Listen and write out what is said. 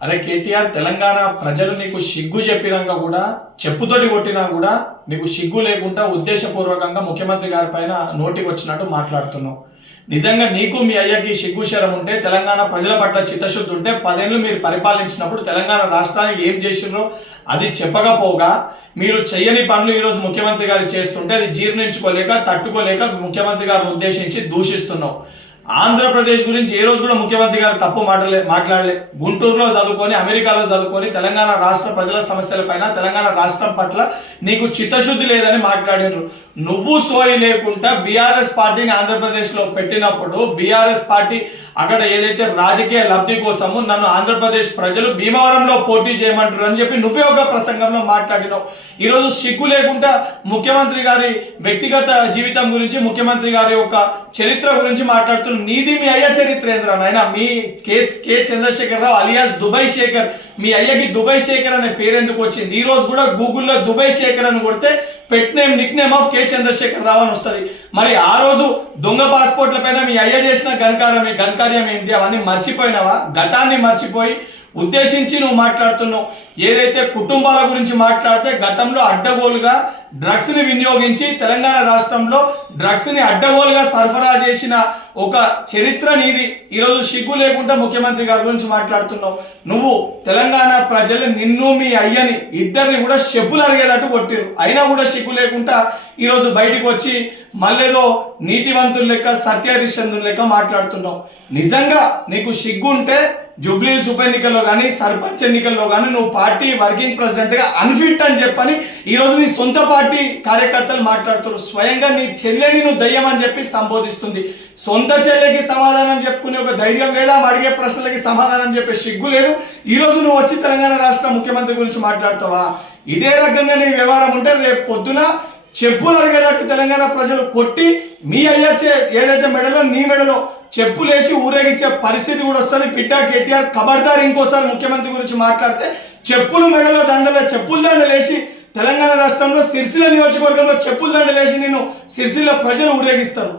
అరే కేటీఆర్ తెలంగాణ ప్రజలు నీకు సిగ్గు చెప్పినాక కూడా చెప్పుతోటి కొట్టినా కూడా నీకు సిగ్గు లేకుండా ఉద్దేశపూర్వకంగా ముఖ్యమంత్రి గారి పైన నోటికి వచ్చినట్టు మాట్లాడుతున్నావు. నిజంగా నీకు మీ అయ్యకి సిగ్గు శరం ఉంటే తెలంగాణ ప్రజల పట్ల చిత్తశుద్ధి ఉంటే పదేళ్ళు మీరు పరిపాలించినప్పుడు తెలంగాణ రాష్ట్రానికి ఏం చేసినో అది చెప్పకపోగా మీరు చెయ్యని పనులు ఈరోజు ముఖ్యమంత్రి గారు చేస్తుంటే అది జీర్ణించుకోలేక తట్టుకోలేక ముఖ్యమంత్రి గారిని ఉద్దేశించి దూషిస్తున్నావు. ఆంధ్రప్రదేశ్ గురించి ఏ రోజు కూడా ముఖ్యమంత్రి గారు తప్పు మాటలే మాట్లాడలే. గుంటూరులో చదువుకొని అమెరికాలో చదువుకొని తెలంగాణ రాష్ట్ర ప్రజల సమస్యలపైన తెలంగాణ రాష్ట్రం పట్ల నీకు చిత్తశుద్ధి లేదని మాట్లాడినారు నువ్వు సోయి లేకుండా బీఆర్ఎస్ పార్టీని ఆంధ్రప్రదేశ్లో పెట్టినప్పుడు బీఆర్ఎస్ పార్టీ అక్కడ ఏదైతే రాజకీయ లబ్ధి కోసము నన్ను ఆంధ్రప్రదేశ్ ప్రజలు భీమవరంలో పోటీ చేయమంటారు అని చెప్పి నువ్వే ఒక ప్రసంగంలో మాట్లాడినావు. ఈరోజు సిగ్గు లేకుండా ముఖ్యమంత్రి గారి వ్యక్తిగత జీవితం గురించి ముఖ్యమంత్రి గారి యొక్క చరిత్ర గురించి మాట్లాడుతున్న నీది మీ అయ్య చరిత్రేంద్ర నాయన? మీ case K Chandrashekar Rao alias Dubai Shekar మీ అయ్యకి దుబాయ్ శేఖర్ అనే పేరు ఎందుకు వచ్చింది? ఈ రోజు కూడా గూగుల్లో దుబాయ్ శేఖర్ అని కొడితే pet name nickname of K Chandrashekar Rao అని వస్తుంది. మరి ఆ రోజు దొంగ పాస్పోర్ట్ల పైన మీ అయ్య చేసిన ఘనకారం ఘనకార్యం ఏంటి అవన్నీ మర్చిపోయినావా? ఘటాన్ని మర్చిపోయి ఉద్దేశించి నువ్వు మాట్లాడుతున్నావు. ఏదైతే కుటుంబాల గురించి మాట్లాడితే గతంలో అడ్డగోలుగా డ్రగ్స్ని వినియోగించి తెలంగాణ రాష్ట్రంలో డ్రగ్స్ని అడ్డగోలుగా సరఫరా చేసిన ఒక చరిత్ర నీది. ఈరోజు సిగ్గు లేకుండా ముఖ్యమంత్రి గారి గురించి మాట్లాడుతున్నావు. నువ్వు తెలంగాణ ప్రజలు నిన్ను మీ అయ్యని ఇద్దరిని కూడా చెప్పులు అరిగేటట్టు కొట్టారు. అయినా కూడా సిగ్గు లేకుండా ఈరోజు బయటికి వచ్చి మళ్ళేదో నీతివంతుల లెక్క సత్యహరిశ్చంద్రుల లెక్క మాట్లాడుతున్నావు. నిజంగా నీకు సిగ్గు ఉంటే జూబ్లీహిల్స్ ఉప ఎన్నికల్లో కానీ సర్పంచ్ ఎన్నికల్లో కానీ నువ్వు పార్టీ వర్కింగ్ ప్రెసిడెంట్గా అన్ఫిట్ అని చెప్పని ఈరోజు నీ సొంత పార్టీ కార్యకర్తలు మాట్లాడుతున్నారు. స్వయంగా నీ చెల్లె చెల్లెని నువ్వు దయ్యం అని చెప్పి సంబోధిస్తుంది. సొంత చెల్లెకి సమాధానం చెప్పుకునే ఒక ధైర్యం లేదా? ఆమె అడిగే ప్రశ్నలకి సమాధానం చెప్పే సిగ్గు లేదు. ఈరోజు నువ్వు వచ్చి తెలంగాణ రాష్ట్ర ముఖ్యమంత్రి గురించి మాట్లాడతావా? ఇదే రకంగా నీ వ్యవహారం ఉంటే రేపు పొద్దున చెప్పులు అడిగేటట్టు తెలంగాణ ప్రజలు కొట్టి మీ అయ్యచ్చే ఏదైతే మెడలో నీ మెడలో చెప్పులేసి ఊరేగించే పరిస్థితి కూడా వస్తుంది. బిడ్డ కేటీఆర్ కబడ్దారు ఇంకోసారి ముఖ్యమంత్రి గురించి మాట్లాడితే చెప్పులు మెడలో దండలో చెప్పులు దండలేసి తెలంగాణ రాష్ట్రంలో సిరిసిల్ల నియోజకవర్గంలో చెప్పుల దండలేసి నేను సిరిసిల్ల ప్రజలు ఊరేగిస్తారు.